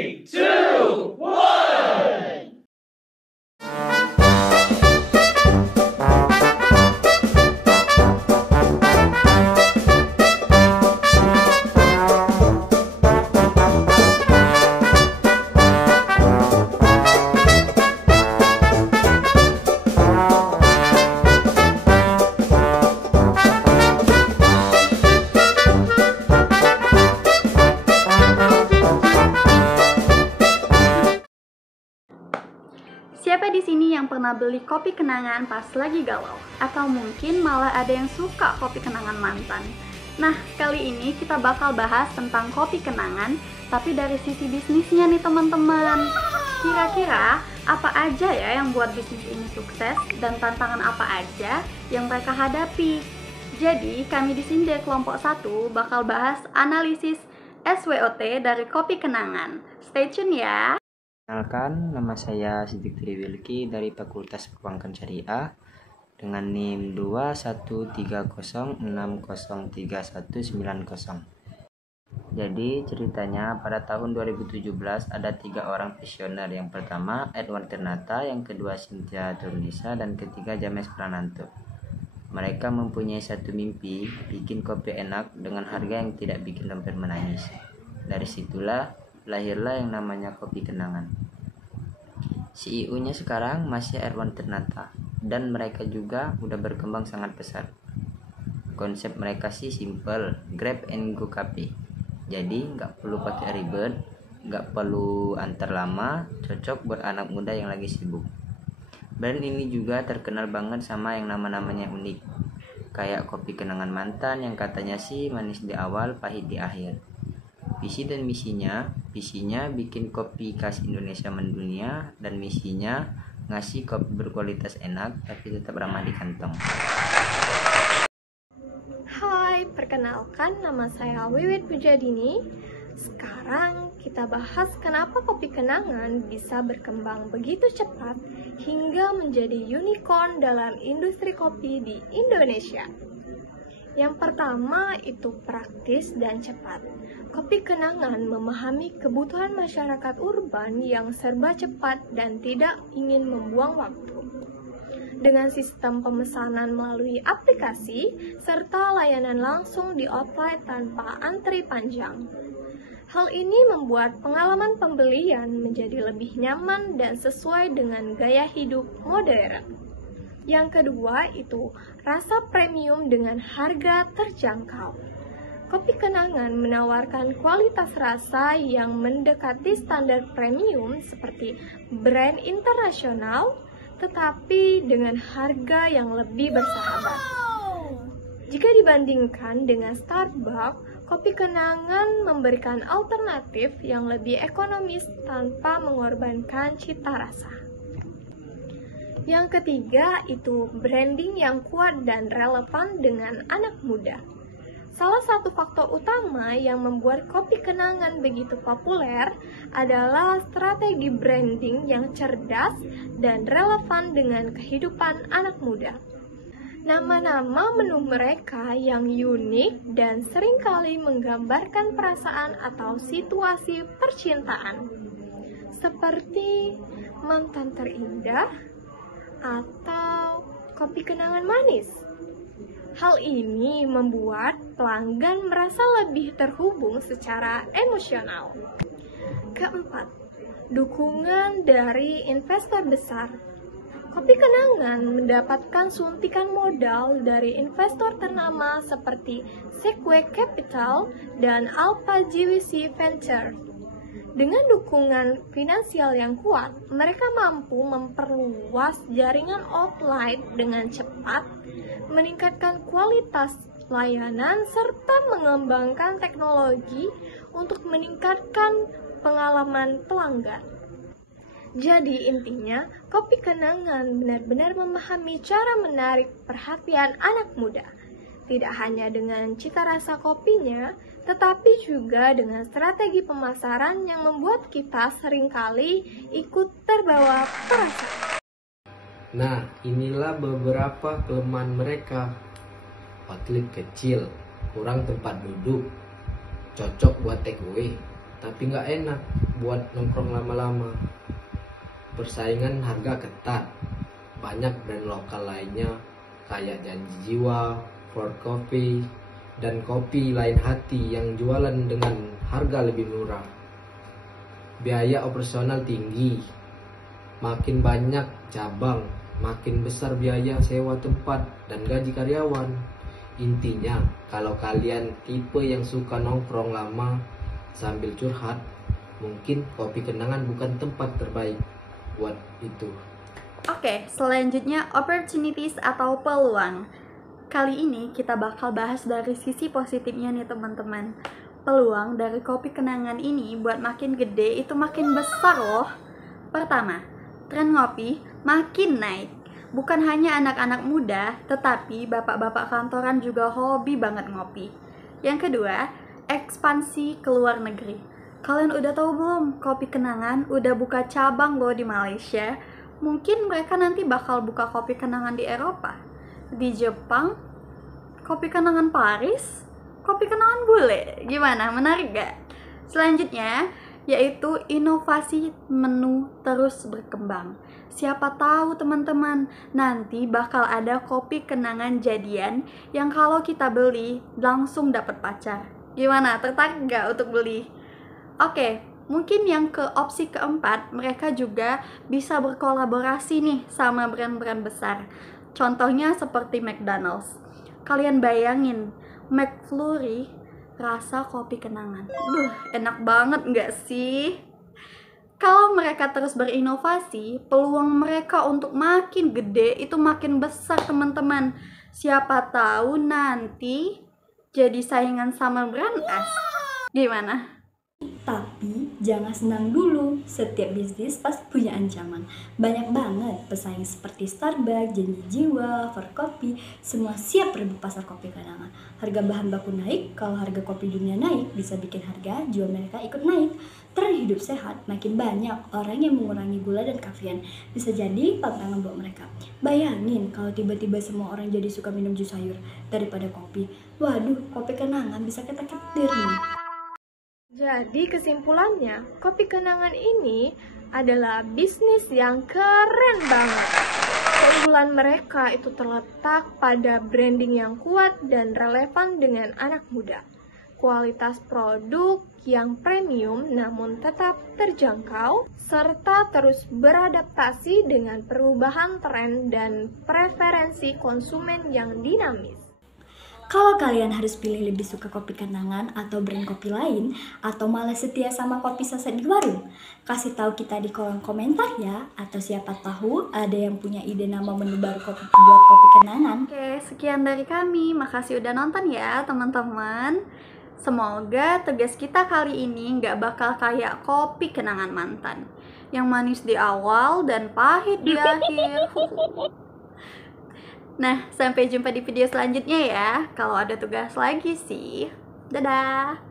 3, 2, 1. Siapa di sini yang pernah beli kopi kenangan pas lagi galau? Atau mungkin malah ada yang suka kopi kenangan mantan? Nah, kali ini kita bakal bahas tentang kopi kenangan, tapi dari sisi bisnisnya nih teman-teman. Kira-kira apa aja ya yang buat bisnis ini sukses dan tantangan apa aja yang mereka hadapi? Jadi, kami di sini dari kelompok 1 bakal bahas analisis SWOT dari kopi kenangan. Stay tune ya! Kenalkan, nama saya Siddiq Triwilki dari Fakultas Perbankan Syariah dengan NIM 21306031990. Jadi ceritanya pada tahun 2017 ada 3 orang visioner. Yang pertama Edward Ternata, yang kedua Cynthia Turnisa, dan ketiga James Prananto. Mereka mempunyai satu mimpi, bikin kopi enak dengan harga yang tidak bikin dompet menangis. Dari situlah lahirlah yang namanya kopi kenangan. CEO-nya sekarang masih Erwan Ternata, dan mereka juga udah berkembang sangat pesat. Konsep mereka sih simple, grab and go cafe. Jadi nggak perlu pakai ribet, nggak perlu antar lama, cocok buat anak muda yang lagi sibuk. Brand ini juga terkenal banget sama yang nama-namanya unik, kayak kopi kenangan mantan yang katanya sih manis di awal, pahit di akhir. Visi dan misinya bikin kopi khas Indonesia mendunia, dan misinya ngasih kopi berkualitas enak tapi tetap ramah di kantong. Hai, perkenalkan nama saya Wiwit Pujadini. Sekarang kita bahas kenapa kopi kenangan bisa berkembang begitu cepat hingga menjadi unicorn dalam industri kopi di Indonesia. Yang pertama itu praktis dan cepat. Kopi kenangan memahami kebutuhan masyarakat urban yang serba cepat dan tidak ingin membuang waktu. Dengan sistem pemesanan melalui aplikasi serta layanan langsung di offline tanpa antri panjang. Hal ini membuat pengalaman pembelian menjadi lebih nyaman dan sesuai dengan gaya hidup modern. Yang kedua itu rasa premium dengan harga terjangkau. Kopi kenangan menawarkan kualitas rasa yang mendekati standar premium seperti brand internasional, tetapi dengan harga yang lebih bersahabat. Jika dibandingkan dengan Starbucks, kopi kenangan memberikan alternatif yang lebih ekonomis tanpa mengorbankan cita rasa. Yang ketiga itu branding yang kuat dan relevan dengan anak muda. Salah satu faktor utama yang membuat kopi kenangan begitu populer adalah strategi branding yang cerdas dan relevan dengan kehidupan anak muda. Nama-nama menu mereka yang unik dan seringkali menggambarkan perasaan atau situasi percintaan, seperti mantan terindah atau kopi kenangan manis. Hal ini membuat pelanggan merasa lebih terhubung secara emosional. Keempat, dukungan dari investor besar. Kopi kenangan mendapatkan suntikan modal dari investor ternama seperti Sequoia Capital dan Alpha GWC Venture. Dengan dukungan finansial yang kuat, mereka mampu memperluas jaringan outlet dengan cepat, meningkatkan kualitas layanan, serta mengembangkan teknologi untuk meningkatkan pengalaman pelanggan. Jadi intinya, kopi kenangan benar-benar memahami cara menarik perhatian anak muda. Tidak hanya dengan cita rasa kopinya, tetapi juga dengan strategi pemasaran yang membuat kita seringkali ikut terbawa perasaan. Nah, inilah beberapa kelemahan mereka. Outlet kecil, kurang tempat duduk, cocok buat take away, tapi nggak enak buat nongkrong lama-lama. Persaingan harga ketat. Banyak brand lokal lainnya kayak Janji Jiwa, For Coffee, dan kopi lain hati yang jualan dengan harga lebih murah. Biaya operasional tinggi. Makin banyak cabang, makin besar biaya sewa tempat dan gaji karyawan. Intinya, kalau kalian tipe yang suka nongkrong lama sambil curhat, mungkin Kopi Kenangan bukan tempat terbaik buat itu. Oke, selanjutnya opportunities atau peluang. Kali ini kita bakal bahas dari sisi positifnya nih teman-teman. Peluang dari Kopi Kenangan ini buat makin gede itu makin besar loh. Pertama, tren ngopi makin naik. Bukan hanya anak-anak muda, tetapi bapak-bapak kantoran juga hobi banget ngopi. Yang kedua, ekspansi ke luar negeri. Kalian udah tahu belum? Kopi Kenangan udah buka cabang loh di Malaysia. Mungkin mereka nanti bakal buka Kopi Kenangan di Eropa, di Jepang, Kopi Kenangan Paris, Kopi Kenangan bule. Gimana? Menarik gak? Selanjutnya, yaitu inovasi menu terus berkembang. Siapa tahu teman-teman, nanti bakal ada Kopi Kenangan jadian yang kalau kita beli langsung dapat pacar. Gimana? Tertarik gak untuk beli? Oke, mungkin yang ke opsi keempat, mereka juga bisa berkolaborasi nih sama brand-brand besar. Contohnya seperti McDonald's. Kalian bayangin, McFlurry rasa Kopi Kenangan. Enak banget nggak sih? Kalau mereka terus berinovasi, peluang mereka untuk makin gede itu makin besar teman-teman. Siapa tahu nanti jadi saingan sama brand es. Gimana? Tapi jangan senang dulu, setiap bisnis pasti punya ancaman. Banyak banget pesaing seperti Starbucks, Janji Jiwa, For Coffee, semua siap rebut pasar Kopi Kenangan. Harga bahan baku naik, kalau harga kopi dunia naik, bisa bikin harga jual mereka ikut naik. Tren hidup sehat, makin banyak orang yang mengurangi gula dan kafein. Bisa jadi tantangan buat mereka. Bayangin kalau tiba-tiba semua orang jadi suka minum jus sayur daripada kopi. Waduh, Kopi Kenangan bisa ketar-ketir nih. Jadi kesimpulannya, Kopi Kenangan ini adalah bisnis yang keren banget. Keunggulan mereka itu terletak pada branding yang kuat dan relevan dengan anak muda. Kualitas produk yang premium namun tetap terjangkau, serta terus beradaptasi dengan perubahan tren dan preferensi konsumen yang dinamis. Kalau kalian harus pilih lebih suka Kopi Kenangan atau brand kopi lain, atau malah setia sama kopi saset di warung, kasih tahu kita di kolom komentar ya. Atau siapa tahu ada yang punya ide nama menu baru kopi buat Kopi Kenangan. Oke, sekian dari kami. Makasih udah nonton ya teman-teman. Semoga tugas kita kali ini nggak bakal kayak Kopi Kenangan mantan, yang manis di awal dan pahit di akhir. Nah, sampai jumpa di video selanjutnya ya. Kalau ada tugas lagi sih. Dadah!